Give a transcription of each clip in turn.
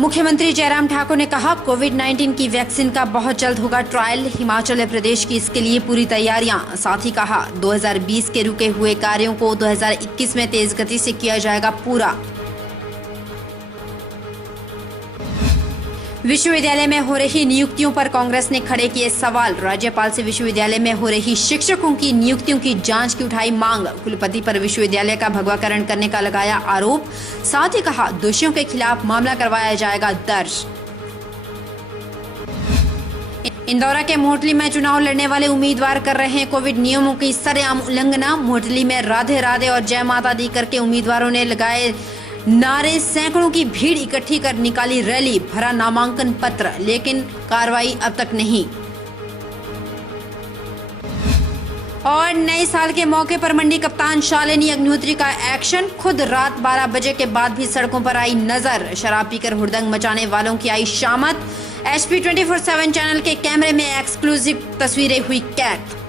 मुख्यमंत्री जयराम ठाकुर ने कहा कोविड-19 की वैक्सीन का बहुत जल्द होगा ट्रायल। हिमाचल प्रदेश की इसके लिए पूरी तैयारियां। साथ ही कहा 2020 के रुके हुए कार्यों को 2021 में तेज गति से किया जाएगा पूरा। विश्वविद्यालय में हो रही नियुक्तियों पर कांग्रेस ने खड़े किए सवाल। राज्यपाल से विश्वविद्यालय में हो रही शिक्षकों की नियुक्तियों की जांच की उठाई मांग। कुलपति पर विश्वविद्यालय का भगवाकरण करने का लगाया आरोप। साथ ही कहा दोषियों के खिलाफ मामला करवाया जाएगा दर्ज। इंदौरा के मोटली में चुनाव लड़ने वाले उम्मीदवार कर रहे हैं कोविड नियमों की सरेआम उल्लंघना। मोटली में राधे राधे और जय माता दी करके उम्मीदवारों ने लगाए नारे। सैकड़ों की भीड़ इकट्ठी कर निकाली रैली, भरा नामांकन पत्र, लेकिन कार्रवाई अब तक नहीं। और नए साल के मौके पर मंडी कप्तान शालिनी अग्निहोत्री का एक्शन। खुद रात 12 बजे के बाद भी सड़कों पर आई नजर। शराब पीकर हुड़दंग मचाने वालों की आई शामत। HP 24/7 चैनल के कैमरे में एक्सक्लूसिव तस्वीरें हुई कैद।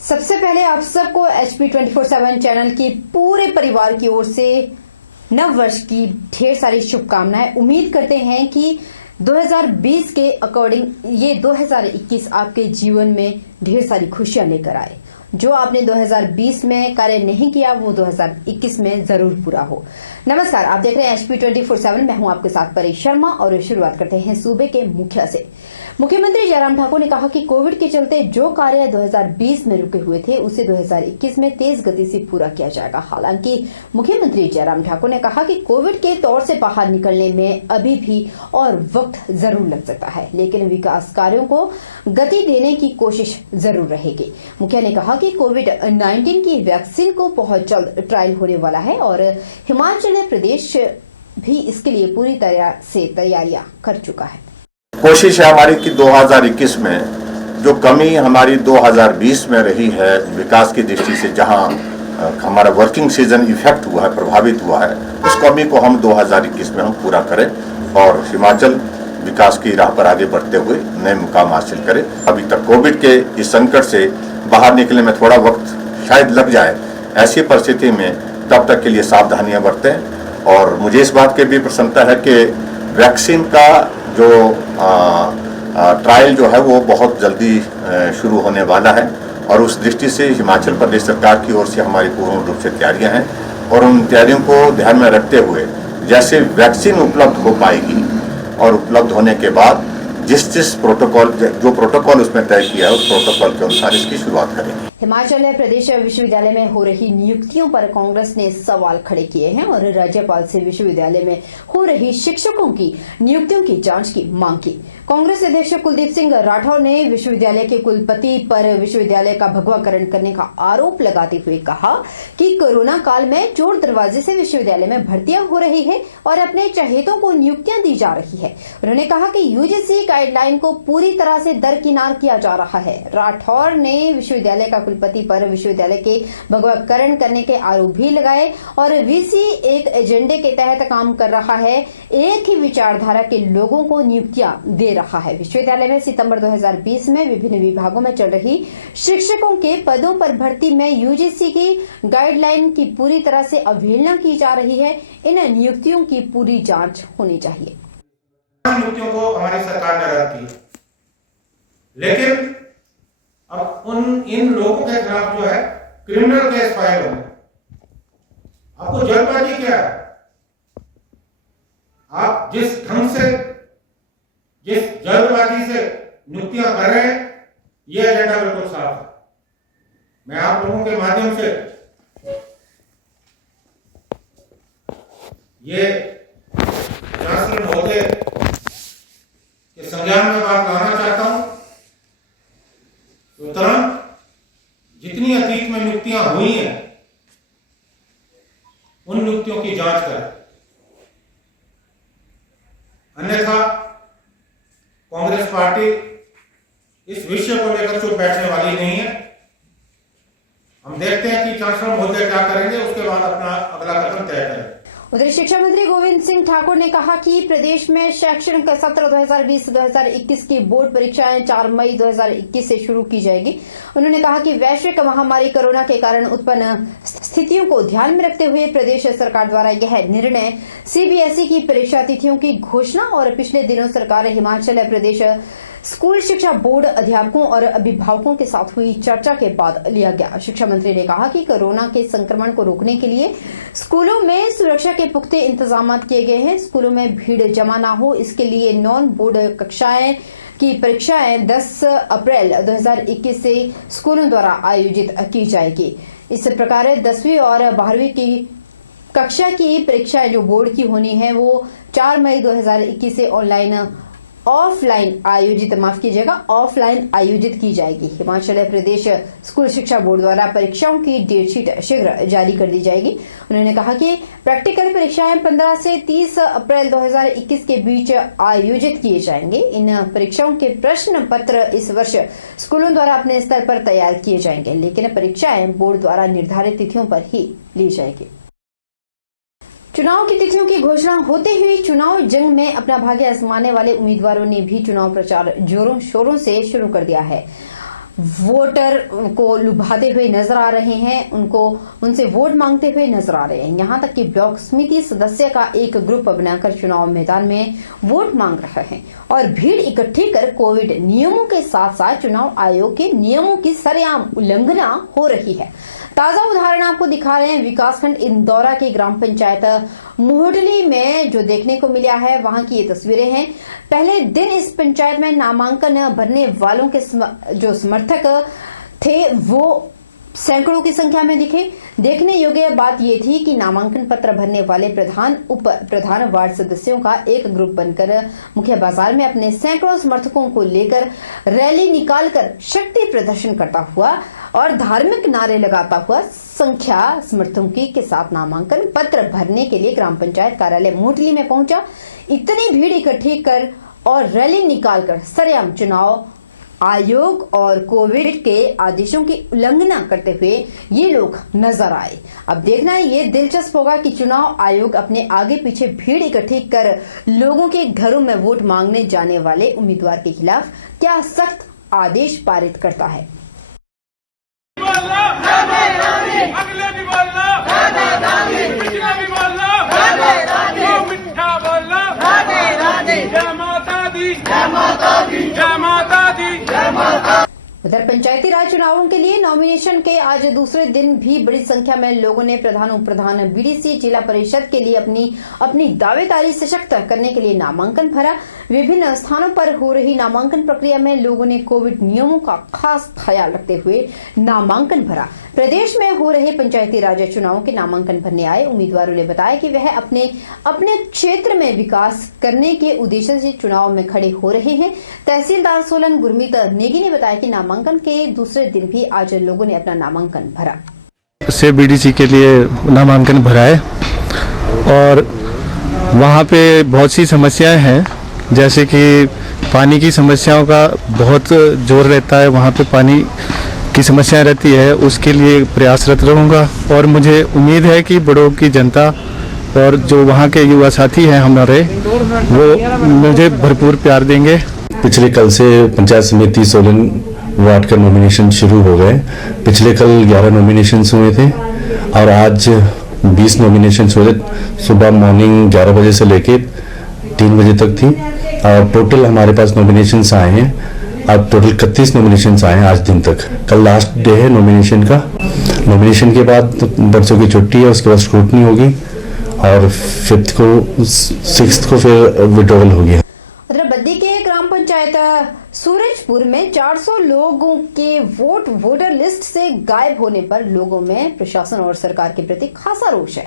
सबसे पहले आप सबको HP 24/7 चैनल के पूरे परिवार की ओर से नव वर्ष की ढेर सारी शुभकामनाएं। उम्मीद करते हैं कि 2020 के अकॉर्डिंग ये 2021 आपके जीवन में ढेर सारी खुशियां लेकर आए। जो आपने 2020 में कार्य नहीं किया वो 2021 में जरूर पूरा हो। नमस्कार, आप देख रहे हैं HP 24/7। मैं हूं आपके साथ परेश शर्मा और शुरुआत करते हैं सूबे के मुखिया से। मुख्यमंत्री जयराम ठाकुर ने कहा कि कोविड के चलते जो कार्य 2020 में रुके हुए थे उसे 2021 में तेज गति से पूरा किया जाएगा। हालांकि मुख्यमंत्री जयराम ठाकुर ने कहा कि कोविड के दौर से बाहर निकलने में अभी भी और वक्त जरूर लग सकता है, लेकिन विकास कार्यों को गति देने की कोशिश जरूर रहेगी। मुखिया ने कहा कि कोविड-19 की वैक्सीन को बहुत जल्द ट्रायल होने वाला है और हिमाचल प्रदेश भी इसके लिए पूरी तरह से तैयारियां कर चुका है। कोशिश है हमारी कि 2021 में जो कमी हमारी 2020 में रही है विकास की दृष्टि से, जहां हमारा वर्किंग सीजन इफेक्ट हुआ है, प्रभावित हुआ है, उस कमी को हम 2021 में हम पूरा करें और हिमाचल विकास की राह पर आगे बढ़ते हुए नए मुकाम हासिल करें। अभी तक कोविड के इस संकट से बाहर निकलने में थोड़ा वक्त शायद लग जाए, ऐसी परिस्थिति में तब तक के लिए सावधानियां बरतें। और मुझे इस बात की भी प्रसन्नता है कि वैक्सीन का जो ट्रायल जो है वो बहुत जल्दी शुरू होने वाला है और उस दृष्टि से हिमाचल प्रदेश सरकार की ओर से हमारी पूर्ण रूप से तैयारियां हैं और उन तैयारियों को ध्यान में रखते हुए जैसे वैक्सीन उपलब्ध हो पाएगी और उपलब्ध होने के बाद जिस प्रोटोकॉल जो प्रोटोकॉल उसमें तय किया है उस प्रोटोकॉल के अनुसार इसकी शुरुआत करेंगे। हिमाचल प्रदेश विश्वविद्यालय में हो रही नियुक्तियों पर कांग्रेस ने सवाल खड़े किए हैं और राज्यपाल से विश्वविद्यालय में हो रही शिक्षकों की नियुक्तियों की जांच की मांग की। कांग्रेस अध्यक्ष कुलदीप सिंह राठौर ने विश्वविद्यालय के कुलपति पर विश्वविद्यालय का भगवाकरण करने का आरोप लगाते हुए कहा कि कोरोना काल में चोर दरवाजे से विश्वविद्यालय में भर्तियां हो रही है और अपने चहेतों को नियुक्तियां दी जा रही है। उन्होंने कहा कि यूजीसी गाइडलाइन को पूरी तरह से दरकिनार किया जा रहा है। राठौर ने विश्वविद्यालय का कुलपति पर विश्वविद्यालय के भगवाकरण करने के आरोप भी लगाए और वीसी एक एजेंडे के तहत काम कर रहा है, एक ही विचारधारा के लोगों को नियुक्तियां दे रहा है। विश्वविद्यालय में सितंबर 2020 में विभिन्न विभागों में चल रही शिक्षकों के पदों पर भर्ती में यूजीसी की गाइडलाइन की पूरी तरह से अवहेलना की जा रही है। इन नियुक्तियों की पूरी जांच होनी चाहिए। नियुक्तियों को हमारी सरकार ने रद्द की, लेकिन अब इन लोगों के खिलाफ जो है क्रिमिनल केस फाइल हो। आपको जल्दबाजी क्या है? आप जिस ढंग से जिस जल्दबाजी से नियुक्तियां कर रहे हैं, यह एजेंडा बिल्कुल साफ है। मैं आप लोगों के माध्यम से ये चांसलर महोदय के संज्ञान में बात लाना चाहता हूं। तो तुरंत जितनी अतीत में नियुक्तियां हुई हैं उन नियुक्तियों की जांच करें, अन्यथा कांग्रेस पार्टी इस विषय को लेकर चुप बैठने वाली नहीं है। हम देखते हैं कि चांसलर महोदय क्या करेंगे, उसके बाद अपना अगला कदम तय करें। उधर शिक्षा मंत्री गोविंद सिंह ठाकुर ने कहा कि प्रदेश में शैक्षणिक सत्र 2020-2021 की बोर्ड परीक्षाएं 4 मई 2021 से शुरू की जाएगी। उन्होंने कहा कि वैश्विक महामारी कोरोना के कारण उत्पन्न स्थितियों को ध्यान में रखते हुए प्रदेश सरकार द्वारा यह निर्णय सीबीएसई की परीक्षा तिथियों की घोषणा और पिछले दिनों सरकार हिमाचल प्रदेश स्कूल शिक्षा बोर्ड अध्यापकों और अभिभावकों के साथ हुई चर्चा के बाद लिया गया। शिक्षा मंत्री ने कहा कि कोरोना के संक्रमण को रोकने के लिए स्कूलों में सुरक्षा के पुख्ते इंतजाम किए गए हैं। स्कूलों में भीड़ जमा न हो, इसके लिए नॉन बोर्ड कक्षाएं की परीक्षाएं 10 अप्रैल 2021 से स्कूलों द्वारा आयोजित की जाएगी। इस प्रकार 10वीं और 12वीं की कक्षा की परीक्षाएं जो बोर्ड की होनी है वो 4 मई 2021 से ऑफलाइन आयोजित की जाएगी। हिमाचल प्रदेश स्कूल शिक्षा बोर्ड द्वारा परीक्षाओं की डेट शीट शीघ्र जारी कर दी जाएगी। उन्होंने कहा कि प्रैक्टिकल परीक्षाएं 15 से 30 अप्रैल 2021 के बीच आयोजित किए जाएंगे। इन परीक्षाओं के प्रश्न पत्र इस वर्ष स्कूलों द्वारा अपने स्तर पर तैयार किए जाएंगे, लेकिन परीक्षाएं बोर्ड द्वारा निर्धारित तिथियों पर ही ली जाएगी। चुनाव की तिथियों की घोषणा होते हुए चुनाव जंग में अपना भाग्य आजमाने वाले उम्मीदवारों ने भी चुनाव प्रचार जोरों शोरों से शुरू कर दिया है। वोटर को लुभाते हुए नजर आ रहे हैं, उनसे वोट मांगते हुए नजर आ रहे हैं। यहां तक कि ब्लॉक समिति सदस्य का एक ग्रुप बनाकर चुनाव मैदान में वोट मांग रहे हैं और भीड़ इकट्ठी कर कोविड नियमों के साथ साथ चुनाव आयोग के नियमों की सरेआम उल्लंघना हो रही है। ताजा उदाहरण आपको दिखा रहे हैं विकासखंड इंदौरा की ग्राम पंचायत मोहडली में जो देखने को मिला है, वहां की ये तस्वीरें हैं। पहले दिन इस पंचायत में नामांकन भरने वालों के जो समर्थक थे वो सैकड़ों की संख्या में दिखे। देखने योग्य बात यह थी कि नामांकन पत्र भरने वाले प्रधान उप प्रधान वार्ड सदस्यों का एक ग्रुप बनकर मुख्य बाजार में अपने सैकड़ों समर्थकों को लेकर रैली निकालकर शक्ति प्रदर्शन करता हुआ और धार्मिक नारे लगाता हुआ संख्या समर्थकों के साथ नामांकन पत्र भरने के लिए ग्राम पंचायत कार्यालय मोटली में पहुंचा। इतनी भीड़ इकट्ठी कर और रैली निकालकर सरेआम चुनाव आयोग और कोविड के आदेशों की उल्लंघना करते हुए ये लोग नजर आए। अब देखना है ये दिलचस्प होगा कि चुनाव आयोग अपने आगे पीछे भीड़ इकट्ठी कर लोगों के घरों में वोट मांगने जाने वाले उम्मीदवार के खिलाफ क्या सख्त आदेश पारित करता है। अगले भी बोलना, पिछले भी बोलना, मिठा बोलना, जय माता दी, जय माता दी, जय माता दी, जय माता। उधर पंचायती राज चुनावों के लिए नॉमिनेशन के आज दूसरे दिन भी बड़ी संख्या में लोगों ने प्रधान उप प्रधान बीडीसी जिला परिषद के लिए अपनी दावेदारी सशक्त करने के लिए नामांकन भरा। विभिन्न स्थानों पर हो रही नामांकन प्रक्रिया में लोगों ने कोविड नियमों का खास ख्याल रखते हुए नामांकन भरा। प्रदेश में हो रहे पंचायती राज चुनावों के नामांकन भरने आए उम्मीदवारों ने बताया कि वह अपने क्षेत्र में विकास करने के उद्देश्य से चुनाव में खड़े हो रहे हैं। तहसीलदार सोलन गुरमीत नेगी ने बताया कि नामांकन के दूसरे दिन भी आज लोगों ने अपना नामांकन भरा। से बीडीसी के लिए नामांकन भरा है और वहाँ पे बहुत सी समस्याएं हैं, जैसे कि पानी की समस्याओं का बहुत जोर रहता है। वहाँ पे पानी की समस्या रहती है, उसके लिए प्रयासरत रहूँगा और मुझे उम्मीद है कि बड़ों की जनता और जो वहाँ के युवा साथी हैं हमारे, वो मुझे भरपूर प्यार देंगे। पिछले कल से पंचायत समिति सोलन वार्ड का नॉमिनेशन शुरू हो गए। पिछले कल 11 नॉमिनेशन हुए थे और आज 20 नॉमिनेशन हुए। सुबह मॉर्निंग 11 बजे से लेके 3 बजे तक थी और टोटल हमारे पास नॉमिनेशंस आए हैं। अब टोटल 31 नॉमिनेशंस आए हैं आज दिन तक। कल लास्ट डे है नॉमिनेशन का। नॉमिनेशन के बाद बच्चों की छुट्टी है, उसके बाद स्क्रूटनी होगी और 6th को फिर विड्रॉल होगी। उधर बद्दी के ग्राम पंचायत सूरजपुर में 400 लोगों के वोटर लिस्ट से गायब होने पर लोगों में प्रशासन और सरकार के प्रति खासा रोष है।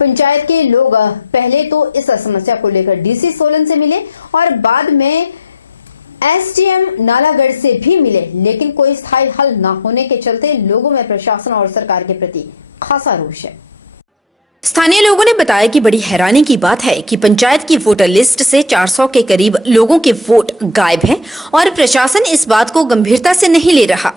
पंचायत के लोग पहले तो इस समस्या को लेकर डीसी सोलन से मिले और बाद में एसडीएम नालागढ़ से भी मिले, लेकिन कोई स्थायी हल न होने के चलते लोगों में प्रशासन और सरकार के प्रति खासा रोष है। स्थानीय लोगों ने बताया कि बड़ी हैरानी की बात है कि पंचायत की वोटर लिस्ट से 400 के करीब लोगों के वोट गायब हैं और प्रशासन इस बात को गंभीरता से नहीं ले रहा।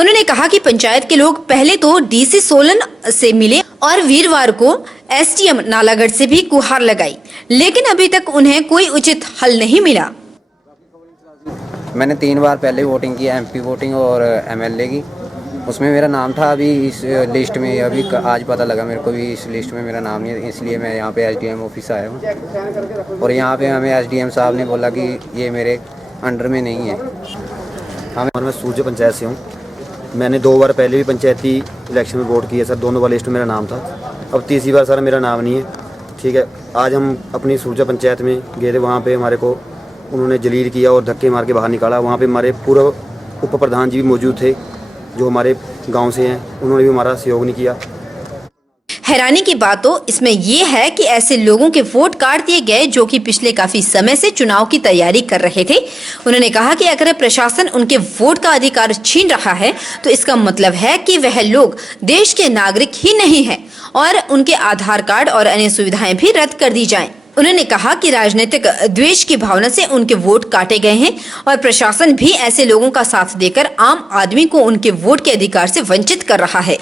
उन्होंने कहा कि पंचायत के लोग पहले तो डीसी सोलन से मिले और वीरवार को एसडीएम नालागढ़ से भी गुहार लगाई, लेकिन अभी तक उन्हें कोई उचित हल नहीं मिला। मैंने 3 बार पहले वोटिंग की, एमपी वोटिंग और एमएलए की। उसमें मेरा नाम था, अभी इस लिस्ट में अभी आज पता लगा मेरे को भी इस लिस्ट में मेरा नाम नहीं है, इसलिए मैं यहाँ पे एसडीएम ऑफिस आया हूँ। और यहाँ पे हमें एसडीएम साहब ने बोला कि ये मेरे अंडर में नहीं है। मैं सूर्य पंचायत से हूँ। मैंने 2 बार पहले भी पंचायती इलेक्शन में वोट किया सर, दोनों वाले लिस्ट में मेरा नाम था। अब तीसरी बार सर मेरा नाम नहीं है। ठीक है, आज हम अपनी सूर्य पंचायत में गए थे, वहाँ पे हमारे को उन्होंने जलील किया और धक्के मार के बाहर निकाला। वहाँ पे हमारे पूर्व उप प्रधान जी भी मौजूद थे जो हमारे गांव से हैं, उन्होंने भी हमारा सहयोग नहीं किया। हैरानी की बात तो इसमें यह है कि ऐसे लोगों के वोट काट दिए गए जो कि पिछले काफी समय से चुनाव की तैयारी कर रहे थे। उन्होंने कहा कि अगर प्रशासन उनके वोट का अधिकार छीन रहा है तो इसका मतलब है कि वह लोग देश के नागरिक ही नहीं है और उनके आधार कार्ड और अन्य सुविधाएं भी रद्द कर दी जाएं। उन्होंने कहा कि राजनीतिक द्वेष की भावना से उनके वोट काटे गए हैं और प्रशासन भी ऐसे लोगों का साथ देकर आम आदमी को उनके वोट के अधिकार से वंचित कर रहा है।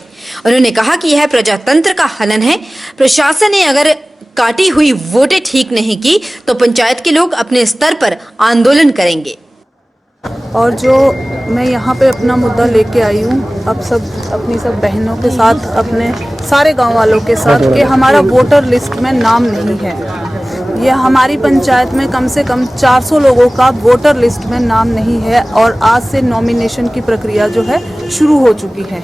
उन्होंने कहा कि यह प्रजातंत्र का हनन है। प्रशासन ने अगर काटी हुई वोटें ठीक नहीं की तो पंचायत के लोग अपने स्तर पर आंदोलन करेंगे। और जो मैं यहाँ पे अपना मुद्दा लेके आई हूँ, अब अपनी सब बहनों के साथ, अपने सारे गांव वालों के साथ, कि हमारा वोटर लिस्ट में नाम नहीं है। ये हमारी पंचायत में कम से कम 400 लोगों का वोटर लिस्ट में नाम नहीं है और आज से नॉमिनेशन की प्रक्रिया जो है शुरू हो चुकी है।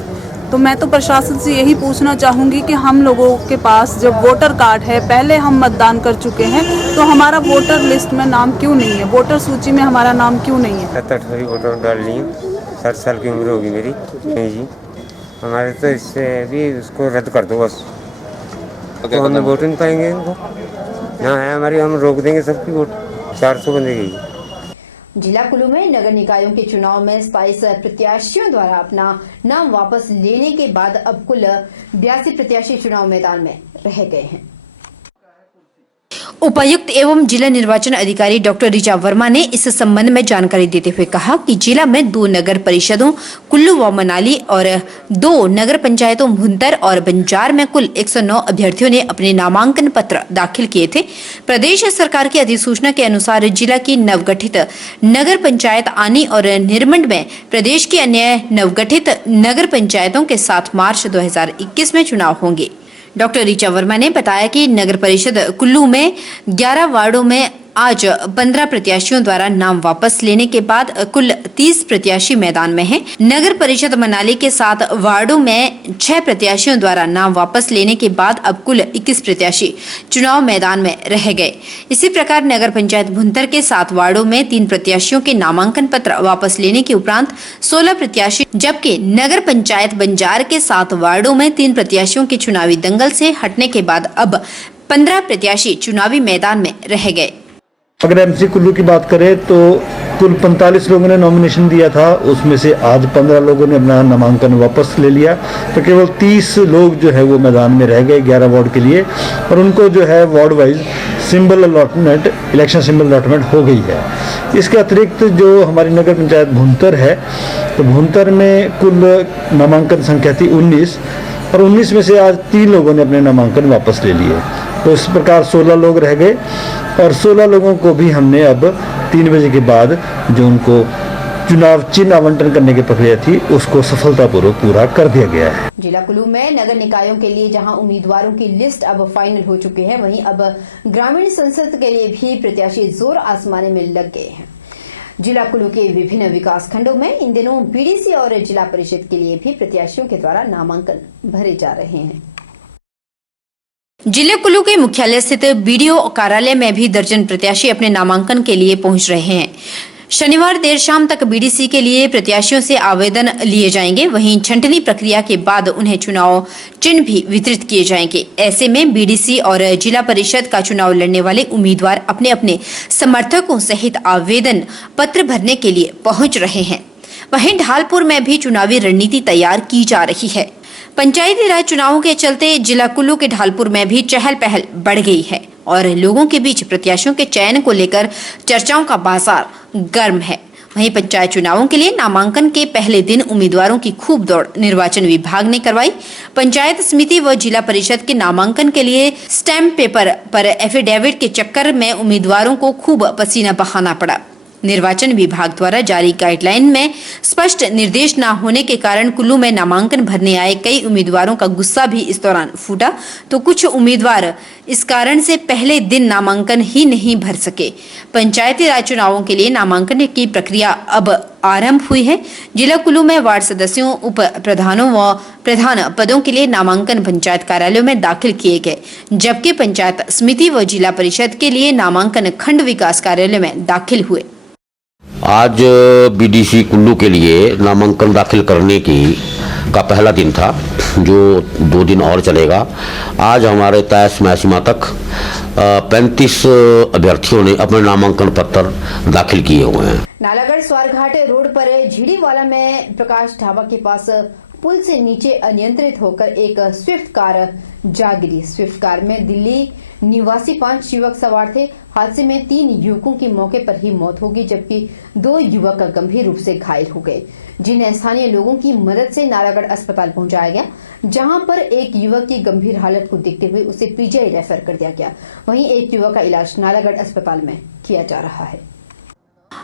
तो मैं तो प्रशासन से यही पूछना चाहूँगी कि हम लोगों के पास जब वोटर कार्ड है, पहले हम मतदान कर चुके हैं, तो हमारा वोटर लिस्ट में नाम क्यों नहीं है, वोटर सूची में हमारा नाम क्यों नहीं है। 7-8 वोटर डाल लिए, 60 साल की उम्र होगी मेरी। नहीं जी, हमारे तो इससे भी उसको रद्द कर दो बस, तो हम वोट नहीं पाएंगे। इनको यहाँ है हमारी, हम रोक देंगे सबकी वोट, 400 बंदे गई। जिला कुल्लू में नगर निकायों के चुनाव में 22 प्रत्याशियों द्वारा अपना नाम वापस लेने के बाद अब कुल 82 प्रत्याशी चुनाव मैदान में रह गए हैं। उपायुक्त एवं जिला निर्वाचन अधिकारी डॉक्टर ऋचा वर्मा ने इस संबंध में जानकारी देते हुए कहा कि जिला में 2 नगर परिषदों कुल्लू व मनाली और 2 नगर पंचायतों भुंतर और बंजार में कुल 109 अभ्यर्थियों ने अपने नामांकन पत्र दाखिल किए थे। प्रदेश सरकार की अधिसूचना के अनुसार जिला की नवगठित नगर पंचायत आनी और निरमंड में प्रदेश की अन्य नवगठित नगर पंचायतों के 7 मार्च 2021 में चुनाव होंगे। डॉक्टर ऋचा वर्मा ने बताया कि नगर परिषद कुल्लू में 11 वार्डों में आज 15 प्रत्याशियों द्वारा नाम वापस लेने के बाद कुल 30 प्रत्याशी मैदान में हैं। नगर परिषद मनाली के 7 वार्डों में 6 प्रत्याशियों द्वारा नाम वापस लेने के बाद अब कुल 21 प्रत्याशी चुनाव मैदान में रह गए। इसी प्रकार नगर पंचायत भुंतर के 7 वार्डों में 3 प्रत्याशियों के नामांकन पत्र वापस लेने के उपरांत 16 प्रत्याशी, जबकि नगर पंचायत बंजार के 7 वार्डों में 3 प्रत्याशियों के चुनावी दंगल से हटने के बाद अब 15 प्रत्याशी चुनावी मैदान में रह गए। अगर एमसी कुल्लू की बात करें तो कुल 45 लोगों ने नॉमिनेशन दिया था, उसमें से आज 15 लोगों ने अपना नामांकन वापस ले लिया, तो केवल 30 लोग जो है वो मैदान में रह गए 11 वार्ड के लिए, और उनको जो है ward wise symbol allotment, election symbol allotment हो गई है। इसके अतिरिक्त जो हमारी नगर पंचायत भुंतर है, तो भुंतर में कुल नामांकन संख्या थी 19, और 19 में से आज 3 लोगों ने अपने नामांकन वापस ले लिए, तो इस प्रकार 16 लोग रह गए, और 16 लोगों को भी हमने अब 3 बजे के बाद जो उनको चुनाव चिन्ह आवंटन करने की प्रक्रिया थी उसको सफलतापूर्वक पूरा कर दिया गया है। जिला कुल्लू में नगर निकायों के लिए जहां उम्मीदवारों की लिस्ट अब फाइनल हो चुकी है, वहीं अब ग्रामीण संसद के लिए भी प्रत्याशी जोर आजमाने में लग गए हैं। जिला कुल्लू के विभिन्न विकास खंडों में इन दिनों बीडीसी और जिला परिषद के लिए भी प्रत्याशियों के द्वारा नामांकन भरे जा रहे हैं। जिले कुल्लू के मुख्यालय स्थित बीडीओ कार्यालय में भी दर्जन प्रत्याशी अपने नामांकन के लिए पहुंच रहे हैं। शनिवार देर शाम तक बीडीसी के लिए प्रत्याशियों से आवेदन लिए जाएंगे। वहीं छंटनी प्रक्रिया के बाद उन्हें चुनाव चिन्ह भी वितरित किए जाएंगे। ऐसे में बीडीसी और जिला परिषद का चुनाव लड़ने वाले उम्मीदवार अपने अपने समर्थकों सहित आवेदन पत्र भरने के लिए पहुंच रहे हैं। वहीं ढालपुर में भी चुनावी रणनीति तैयार की जा रही है। पंचायती राज चुनावों के चलते जिला कुल्लू के ढालपुर में भी चहल पहल बढ़ गई है और लोगों के बीच प्रत्याशियों के चयन को लेकर चर्चाओं का बाजार गर्म है। वहीं पंचायत चुनावों के लिए नामांकन के पहले दिन उम्मीदवारों की खूब दौड़ निर्वाचन विभाग ने करवाई। पंचायत समिति व जिला परिषद के नामांकन के लिए स्टैम्प पेपर पर एफिडेविट के चक्कर में उम्मीदवारों को खूब पसीना बहाना पड़ा। निर्वाचन विभाग द्वारा जारी गाइडलाइन में स्पष्ट निर्देश न होने के कारण कुल्लू में नामांकन भरने आए कई उम्मीदवारों का गुस्सा भी इस दौरान फूटा, तो कुछ उम्मीदवार इस कारण से पहले दिन नामांकन ही नहीं भर सके। पंचायती राज चुनावों के लिए नामांकन की प्रक्रिया अब आरंभ हुई है। जिला कुल्लू में वार्ड सदस्यों, उप प्रधानों व प्रधान पदों के लिए नामांकन पंचायत कार्यालयों में दाखिल किए गए, जबकि पंचायत समिति व जिला परिषद के लिए नामांकन खंड विकास कार्यालय में दाखिल हुए। आज बीडीसी कुल्लू के लिए नामांकन दाखिल करने का पहला दिन था, जो 2 दिन और चलेगा। आज हमारे तय समय सीमा तक 35 अभ्यर्थियों ने अपने नामांकन पत्र दाखिल किए हुए हैं। नालागढ़ स्वारघाट रोड पर झीड़ीवाला में प्रकाश ढाबा के पास पुल से नीचे अनियंत्रित होकर एक स्विफ्ट कार जा गिरी। स्विफ्ट कार में दिल्ली निवासी 5 युवक सवार थे। हादसे में 3 युवकों की मौके पर ही मौत हो गई, जबकि 2 युवक गंभीर रूप से घायल हो गए, जिन्हें स्थानीय लोगों की मदद से नालागढ़ अस्पताल पहुंचाया गया, जहां पर एक युवक की गंभीर हालत को देखते हुए उसे पीजीआई रेफर कर दिया गया। वहीं एक युवक का इलाज नालागढ़ अस्पताल में किया जा रहा है।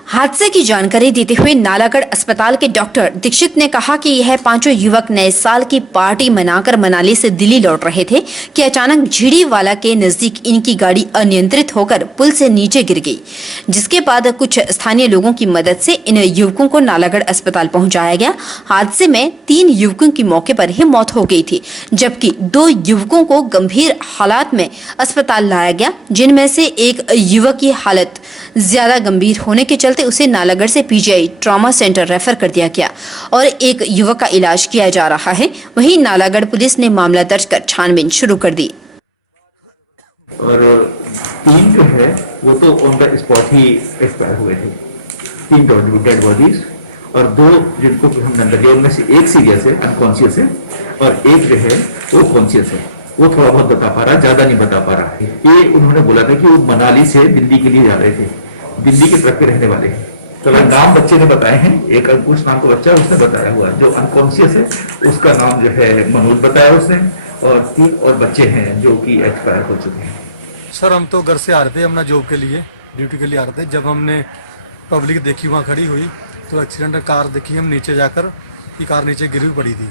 हादसे की जानकारी देते हुए नालागढ़ अस्पताल के डॉक्टर दीक्षित ने कहा कि यह 5 युवक नए साल की पार्टी मनाकर मनाली से दिल्ली लौट रहे थे कि अचानक झीड़ीवाला के नजदीक इनकी गाड़ी अनियंत्रित होकर पुल से नीचे गिर गई, जिसके बाद कुछ स्थानीय लोगों की मदद से इन युवकों को नालागढ़ अस्पताल पहुंचाया गया। हादसे में 3 युवकों की मौके पर ही मौत हो गई थी, जबकि 2 युवकों को गंभीर हालात में अस्पताल लाया गया, जिनमें से एक युवक की हालत ज्यादा गंभीर होने के चलते उसे नालागढ़ से पीजीआई ट्रॉमा सेंटर रेफर कर दिया गया और एक युवक का इलाज किया जा रहा है। वहीं नालागढ़ पुलिस ने मामला दर्ज कर छानबीन शुरू कर दी। और 3 जो है वो तो on the spot he expire हुए थे, 3 डेड बॉडीज, और 2 जिनको हम नंबर लिए उनमें से एक सीरियस है, अनकॉन्शियस है, और एक जो है वो कॉन्शियस है। वो थोड़ा बहुत बता पा रहा, ज्यादा नहीं बता पा रहा है। ये उन्होंने बोला था कि वो मनाली से दिल्ली के लिए जा रहे थे, दिल्ली के ट्रक पे रहने वाले हैं। तो नाम बच्चे ने बताए हैं, एक अंकुश नाम का बच्चा उसने बताया हुआ, जो अनकॉन्शियस है उसका नाम जो है मनोज बताया उसने, और 3 और बच्चे हैं जो कि एक्सपायर हो चुके हैं। सर हम तो घर से आ रहे थे अपना जॉब के लिए, ड्यूटी के लिए आ रहे थे। जब हमने पब्लिक देखी वहाँ खड़ी हुई तो एक्सीडेंट कार देखी, हम नीचे जाकर कि कार नीचे गिरी पड़ी थी।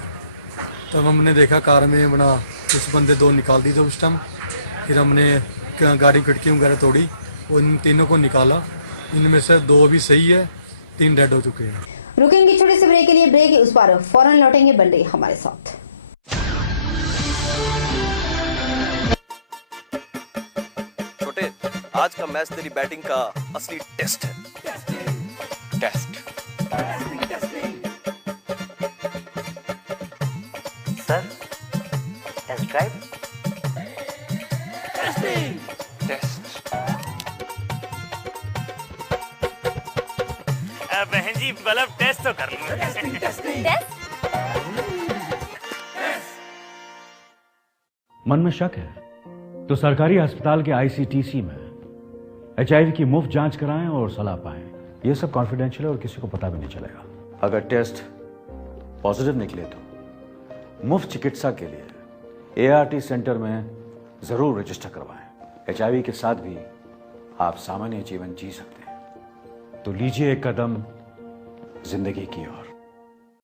तब हमने देखा कार में बना कुछ बंदे 2 निकाल दी थे उस टाइम। फिर हमने गाड़ी खिड़की वगैरह तोड़ी, उन तीनों को निकाला। इनमें से 2 भी सही है, 3 डेड हो चुके हैं। रुकेंगे छोटे से ब्रेक के लिए, ब्रेक उस पर फौरन लौटेंगे, बन रही हमारे साथ। छोटे, आज का मैच तेरी बैटिंग का असली टेस्ट है। Test sir, test drive. Test बहन जी मतलब टेस्ट तो कर लो। मन में शक है तो सरकारी अस्पताल के आईसीटीसी में HIV की मुफ्त जांच कराएं और सलाह पाएं। ये सब कॉन्फिडेंशियल है और किसी को पता भी नहीं चलेगा। अगर टेस्ट पॉजिटिव निकले तो मुफ्त चिकित्सा के लिए ART सेंटर में जरूर रजिस्टर करवाएं। HIV के साथ भी आप सामान्य जीवन जी सकते हैं। तो लीजिए एक कदम जिंदगी की ओर।